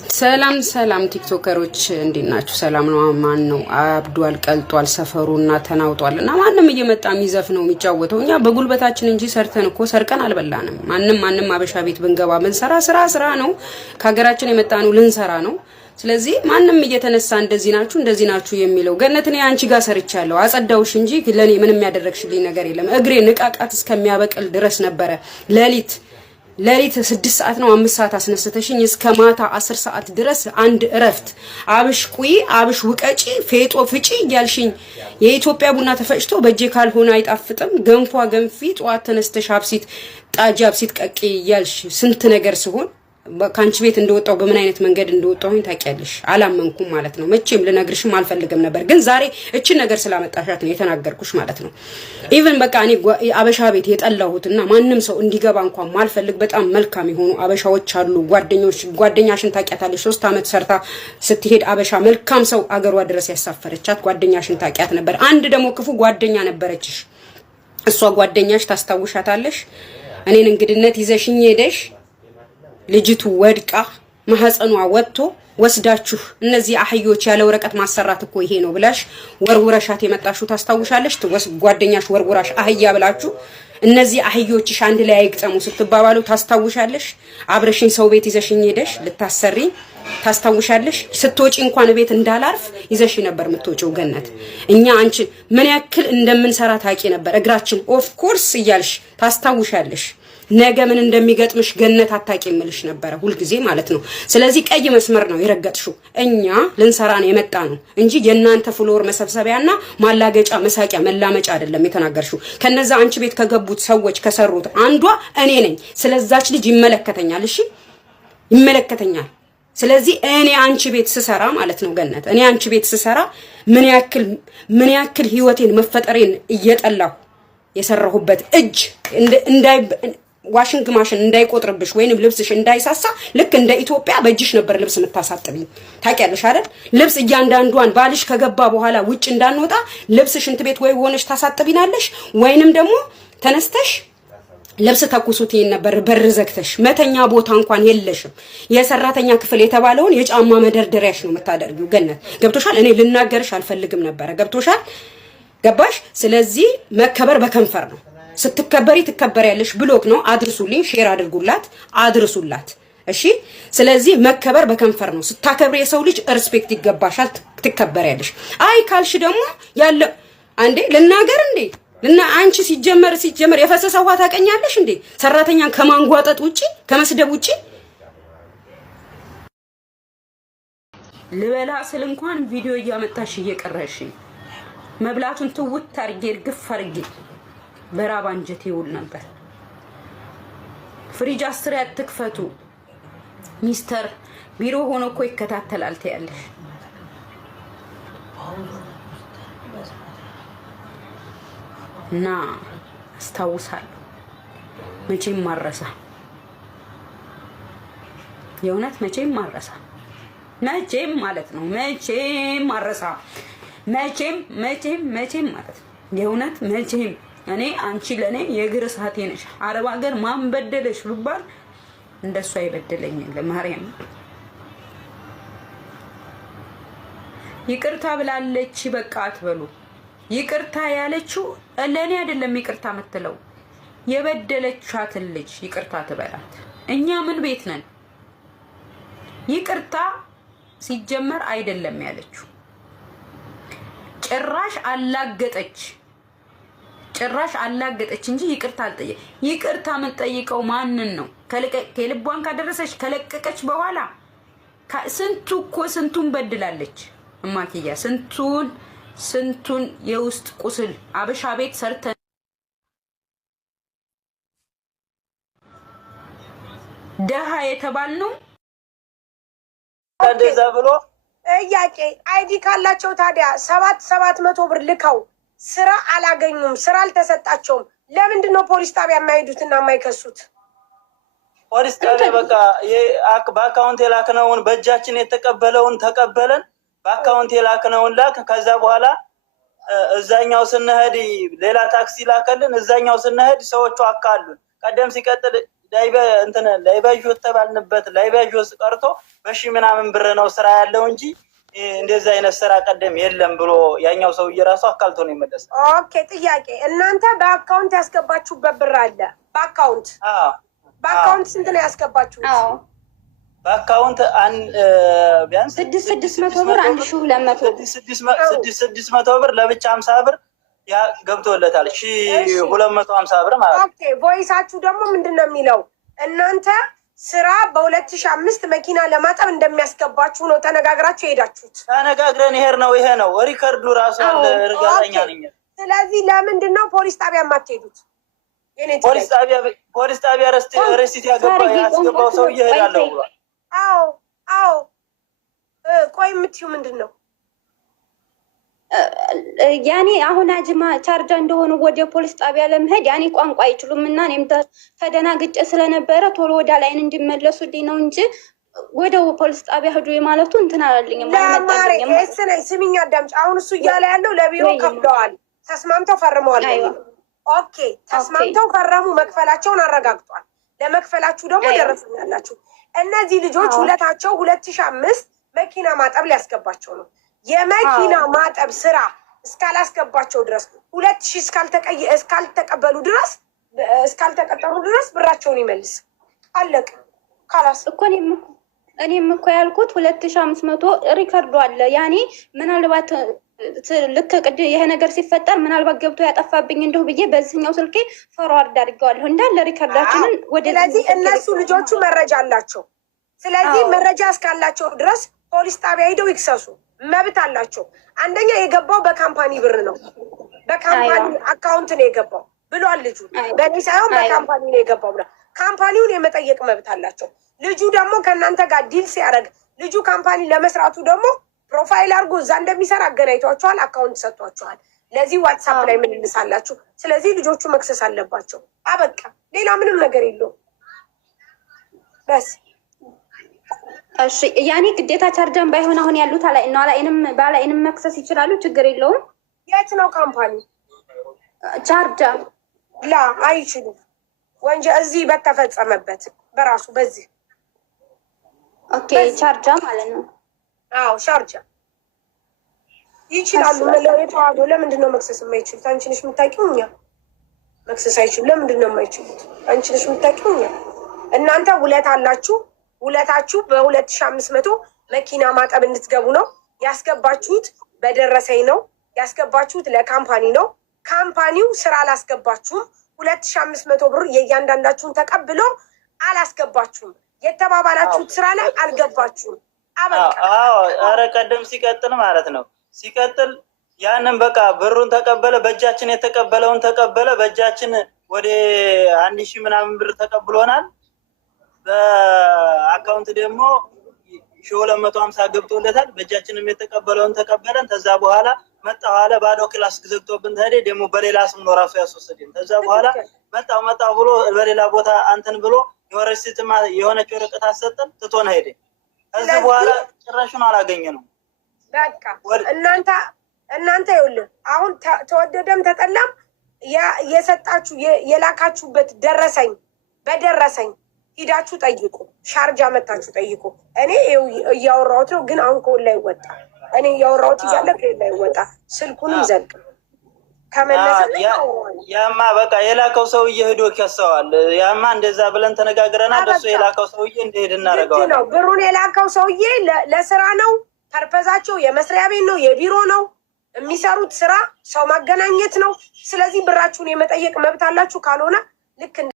ሰላም ሰላም ቲክቶከሮች እንዴት ናችሁ? ሰላም ነው። ማን ነው አብዷል ቀልጧል ሰፈሩና ተናውጧል እና ማንንም እየመጣ የሚዘፍነው የሚጫወተው እኛ በጉልበታችን እንጂ ሰርተን እኮ ሰርቀን አልበላንም። ማንንም አበሻ ቤት ብንገባ ብንሰራ ስራ ነው። ከሀገራችን የመጣ ነው ልንሰራ ነው። ስለዚህ ማንንም እየተነሳ እንደዚህ ናችሁ የሚለው ገነት እኔ አንቺ ጋር ሰርቻለሁ አጸዳውሽ እንጂ ለኔ ምንም ያደረግሽልኝ ነገር የለም። እግሬ ንቃቃት እስከሚያበቅል ድረስ ነበረ ሌሊት 6 ሰዓት ነው 5 ሰዓት አስነስተሽኝ እስከ ማታ 10 ሰዓት ድረስ አንድ እረፍት አብሽ ቁይ አብሽ ውቀጪ ፌጦ ፍጪ ያልሽኝ የኢትዮጵያ ቡና ተፈጭቶ በእጄ ካልሆነ አይጣፍጥም ገንፏ ገንፊ ጧት ተነስተሽ አብሲት ጣጃ አብሲት ቀቂ ያልሽ ስንት ነገር ሲሆን ካንቺ ቤት እንደወጣው በምን አይነት መንገድ እንደወጣሁኝ ታውቂያለሽ። አላመንኩም ማለት ነው። መቼም ልነግርሽም አልፈልግም ነበር፣ ግን ዛሬ እቺ ነገር ስላመጣሻት ነው የተናገርኩሽ ማለት ነው። ኢቭን በቃ እኔ አበሻ ቤት የጠላሁትና ማንንም ሰው እንዲገባ እንኳን ማልፈልግ በጣም መልካም የሆኑ አበሻዎች አሉ። ጓደኛሽን ታውቂያታለሽ። 3 አመት ሰርታ ስትሄድ አበሻ መልካም ሰው አገሯ ድረስ ያሳፈረቻት ጓደኛሽን ታውቂያት ነበር። አንድ ደግሞ ክፉ ጓደኛ ነበረችሽ። እሷ ጓደኛሽ ታስታውሻታለሽ? እኔን እንግድነት ይዘሽኝ ሄደሽ ልጅቱ ወድቃ ማህፀኗ ወጥቶ ወስዳችሁ እነዚህ አህዮች ያለ ወረቀት ማሰራት እኮ ይሄ ነው ብላሽ ወርውረሻት የመጣሽው ታስታውሻለሽ? ጓደኛሽ ወርውራሽ አህያ ብላችሁ እነዚህ አህዮችሽ አንድ ላይ አይግጠሙ ስትባባሉ ታስታውሻለሽ? አብረሽኝ ሰው ቤት ይዘሽኝ ሄደሽ ልታሰሪ ታስታውሻለሽ? ስትወጪ እንኳን ቤት እንዳላርፍ ይዘሽ ነበር የምትወጪው ገነት። እኛ አንቺ ምን ያክል እንደምንሰራ ታቂ ነበር። እግራችን ኦፍ ኮርስ እያልሽ ታስታውሻለሽ? ነገ ምን እንደሚገጥምሽ ገነት አታቂምልሽ ነበር ሁሉ ጊዜ ማለት ነው። ስለዚህ ቀይ መስመር ነው የረገጥሽው። እኛ ልንሰራ ነው የመጣ ነው እንጂ የናንተ ፍሎር መሰብሰቢያና ማላገጫ መሳቂያ መላመጫ አይደለም የተናገርሽው። ከነዛ አንቺ ቤት ከገቡት ሰዎች ከሰሩት አንዷ እኔ ነኝ። ስለዛች ልጅ ይመለከተኛል። እሺ ይመለከተኛል። ስለዚህ እኔ አንቺ ቤት ስሰራ ማለት ነው ገነት፣ እኔ አንቺ ቤት ስሰራ ምን ያክል ህይወቴን መፈጠሬን እየጠላሁ የሰራሁበት እጅ ዋሽንግ ማሽን እንዳይቆጥርብሽ ወይንም ልብስሽ እንዳይሳሳ ልክ እንደ ኢትዮጵያ በእጅሽ ነበር ልብስ የምታሳጥብኝ። ታውቂያለሽ አይደል? ልብስ እያንዳንዷን ባልሽ ከገባ በኋላ ውጭ እንዳንወጣ ልብስ ሽንት ቤት ወይ ሆነሽ ታሳጥቢናለሽ ወይንም ደግሞ ተነስተሽ ልብስ ተኩሱት ነበር በር ዘግተሽ። መተኛ ቦታ እንኳን የለሽም። የሰራተኛ ክፍል የተባለውን የጫማ መደርደሪያሽ ነው የምታደርጊው ገነት። ገብቶሻል? እኔ ልናገርሽ አልፈልግም ነበር። ገብቶሻል? ገባሽ? ስለዚህ መከበር በከንፈር ነው። ስትከበሪ ትከበሪያለሽ። ብሎክ ነው አድርሱልኝ፣ ሼር አድርሱላት። እሺ ስለዚህ መከበር በከንፈር ነው። ስታከብሪ የሰው ልጅ ሪስፔክት ይገባሻል፣ ትከበሪያለሽ። አይ ካልሽ ደግሞ ያለ አንዴ ልናገር እንዴ አንቺ ሲጀመር የፈሰሰ ውሃ ታቀኛለሽ እንዴ? ሰራተኛን ከማንጓጠጥ ውጪ ከመስደብ ውጪ ልበላ ስል እንኳን ቪዲዮ እያመጣሽ እየቀረሽ መብላቱን ትውት አርጌ ግፍ አርጌ በራብ አንጀቴ ይውል ነበር። ፍሪጅ አስር ያትክፈቱ ሚስተር ቢሮ ሆኖ እኮ ይከታተላል ትያለሽ። እና አስታውሳለሁ መቼም ማረሳ የእውነት መቼም ማረሳ መቼም ማለት ነው መቼም ማረሳ መቼም ማለት ነው የእውነት መቼም። እኔ አንቺ ለኔ የእግር እሳቴ ነሽ። አረብ ሀገር ማን በደለሽ ብባል እንደሱ አይበደለኝ ለማርያም። ይቅርታ ብላለች በቃ አትበሉ። ይቅርታ ያለችው ለኔ አይደለም ይቅርታ የምትለው የበደለቻትን ልጅ ይቅርታ ትበላት። እኛ ምን ቤት ነን? ይቅርታ ሲጀመር አይደለም ያለችው። ጭራሽ አላገጠች እንጂ ይቅርታ አልጠየቀ። ይቅርታ የምትጠይቀው ማንን ነው? ከልቧን ካደረሰች ከለቀቀች በኋላ ስንቱን በድላለች። እማክያ ስንቱን የውስጥ ቁስል አበሻ ቤት ሰርተን ደሃ የተባልነው እንደዛ ብሎ ጥያቄ አይዲ ካላቸው ታዲያ 700 ብር ልከው ስራ አላገኙም፣ ስራ አልተሰጣቸውም። ለምንድን ነው ፖሊስ ጣቢያ የማይሄዱትና የማይከሱት? ፖሊስ ጣቢያ በቃ በአካውንት የላክነውን በእጃችን የተቀበለውን ተቀበለን፣ በአካውንት የላክነውን ላክ። ከዛ በኋላ እዛኛው ስንሄድ ሌላ ታክሲ ላከልን፣ እዛኛው ስንሄድ ሰዎቹ አካሉን። ቀደም ሲቀጥል ላይባጆ ተባልንበት ላይባጆ ቀርቶ በሺ ምናምን ብር ነው ስራ ያለው እንጂ እንደዚህ አይነት ስራ ቀደም የለም ብሎ ያኛው ሰውዬ ራሱ አካልቶ ነው የመለሰ። ኦኬ ጥያቄ፣ እናንተ በአካውንት ያስገባችሁበት ብር አለ? በአካውንት ስንት ነው ያስገባችሁት? በአካውንት ቢያንስ 600 ብር 1200 600 ብር ለብቻ 50 ብር ያ ገብቶለታል። 1250 ብር ማለት ነው። ኦኬ ቮይሳችሁ ደግሞ ምንድነው የሚለው? እናንተ ስራ በ2005 መኪና ለማጠብ እንደሚያስገባችሁ ነው ተነጋግራችሁ የሄዳችሁት? ተነጋግረን ነው ይሄ ነው ሪከርዱ ራሱ አለ። እርግጠኛ ነኝ። ስለዚህ ለምንድን ነው ፖሊስ ጣቢያ የማትሄዱት? ፖሊስ ጣቢያ ረሲት ያስገባው ሰው ይሄዳለሁ ብሏል። አዎ ቆይ የምትይው ምንድን ነው? ያኔ አሁን አጅማ ቻርጃ እንደሆኑ ወደ ፖሊስ ጣቢያ ለመሄድ ያኔ ቋንቋ አይችሉም እና እኔም ተደናግጬ ስለነበረ ቶሎ ወደ ላይን እንዲመለሱልኝ ነው እንጂ ወደ ፖሊስ ጣቢያ ሄዱ የማለቱ እንትን አላለኝም። ስሚኝ አዳምጪ። አሁን እሱ እያለ ያለው ለቢሮ ከፍለዋል፣ ተስማምተው ፈርመዋል። ኦኬ ተስማምተው ፈረሙ፣ መክፈላቸውን አረጋግጧል። ለመክፈላችሁ ደግሞ ደረሰኛላችሁ። እነዚህ ልጆች ውለታቸው 2005 መኪና ማጠብ ሊያስገባቸው ነው። የመኪና ማጠብ ስራ እስካላስገባቸው ድረስ 2000 እስካልተቀበሉ ድረስ እስካልተቀጠሩ ድረስ ብራቸውን ይመልስ። አለቅ ካላስ እኮ እኔም እኮ ያልኩት 2500 ሪከርዶ አለ። ያኔ ምናልባት ልክ ይሄ ነገር ሲፈጠር ምናልባት ገብቶ ያጠፋብኝ እንደው ብዬ በዚህኛው ስልኬ ፈርዋርድ አድርገዋለሁ እንዳለ ሪከርዳችንን ወደ። ስለዚህ እነሱ ልጆቹ መረጃ አላቸው። ስለዚህ መረጃ እስካላቸው ድረስ ፖሊስ ጣቢያ ሄደው ይክሰሱ፣ መብት አላቸው። አንደኛ የገባው በካምፓኒ ብር ነው፣ በካምፓኒ አካውንት ነው የገባው ብሏል ልጁ። በዚህ ሳይሆን በካምፓኒ ነው የገባው ብሏል። ካምፓኒውን የመጠየቅ መብት አላቸው። ልጁ ደግሞ ከእናንተ ጋር ዲል ሲያደርግ ልጁ ካምፓኒ ለመስራቱ ደግሞ ፕሮፋይል አድርጎ እዛ እንደሚሰራ አገናኝቷቸዋል፣ አካውንት ሰጥቷቸዋል። ለዚህ ዋትሳፕ ላይ ምንልሳላችሁ። ስለዚህ ልጆቹ መክሰስ አለባቸው። አበቃ። ሌላ ምንም ነገር የለውም። በስ እሺ። ያኔ ግዴታ ቻርጃን ባይሆን አሁን ያሉት ባላይንም መክሰስ ይችላሉ። ችግር የለውም። የት ነው ካምፓኒ? ቻርጃ አይችሉም። ወንጀል እዚህ በተፈጸመበት በራሱ በዚህ ኦኬ፣ ቻርጃ ማለት ነው። አዎ ሻርጃ ይችላሉ። የተዋህዶ ለምንድን ነው መክሰስ የማይችሉት? አንቺ ነሽ የምታውቂው። እኛ መክሰስ አይችሉም። ለምንድን ነው የማይችሉት? አንቺ ነሽ የምታውቂው። እኛ እናንተ ውለት አላችሁ። ውለታችሁ በ2500 መኪና ማጠብ እንድትገቡ ነው ያስገባችሁት። በደረሰኝ ነው ያስገባችሁት። ለካምፓኒ ነው። ካምፓኒው ስራ አላስገባችሁም። 2500 ብር የእያንዳንዳችሁን ተቀብሎ አላስገባችሁም። የተባባላችሁት ስራ ላይ አልገባችሁም። ኧረ ቀደም ሲቀጥል ማለት ነው። ሲቀጥል ያንን በቃ ብሩን ተቀበለ። በእጃችን የተቀበለውን ተቀበለ። በእጃችን ወደ 1000 ምናምን ብር ተቀብሎናል። በአካውንት ደግሞ 1250 ገብቶለታል። በእጃችንም የተቀበለውን ተቀበለን። ከዛ በኋላ መጣ ባዶ ክላስ ዘግቶብን ታዲያ ደግሞ በሌላ ስም ነው ራሱ ያስወሰደን። ከዛ በኋላ መጣው ብሎ በሌላ ቦታ አንተን ብሎ የሆነች ወረቀት አሰጠን፣ ትቶን ሄደ። ከዚህ በኋላ ጭራሹን አላገኘነውም። በቃ እናንተ ይኸውልህ አሁን ተወደደም ተጠላም የሰጣችሁ የላካችሁበት ደረሰኝ በደረሰኝ ሂዳችሁ ጠይቁ። ሻርጃ መታችሁ ጠይቁ። እኔ እያወራሁት ነው፣ ግን አሁን ከሁላ ይወጣ። እኔ እያወራሁት እያለ ከሁላ ይወጣ። ስልኩንም ዘግ ያማ በቃ የላከው ሰውዬ ሄዶ ከሰዋል። ያማ እንደዛ ብለን ተነጋግረናል። እሱ የላከው ሰውዬ እንደሄድ እናደርገዋለን ነው። ብሩን የላከው ሰውዬ ለስራ ነው። ፐርፐዛቸው የመስሪያ ቤት ነው፣ የቢሮ ነው። የሚሰሩት ስራ ሰው ማገናኘት ነው። ስለዚህ ብራችሁን የመጠየቅ መብት አላችሁ። ካልሆነ ልክ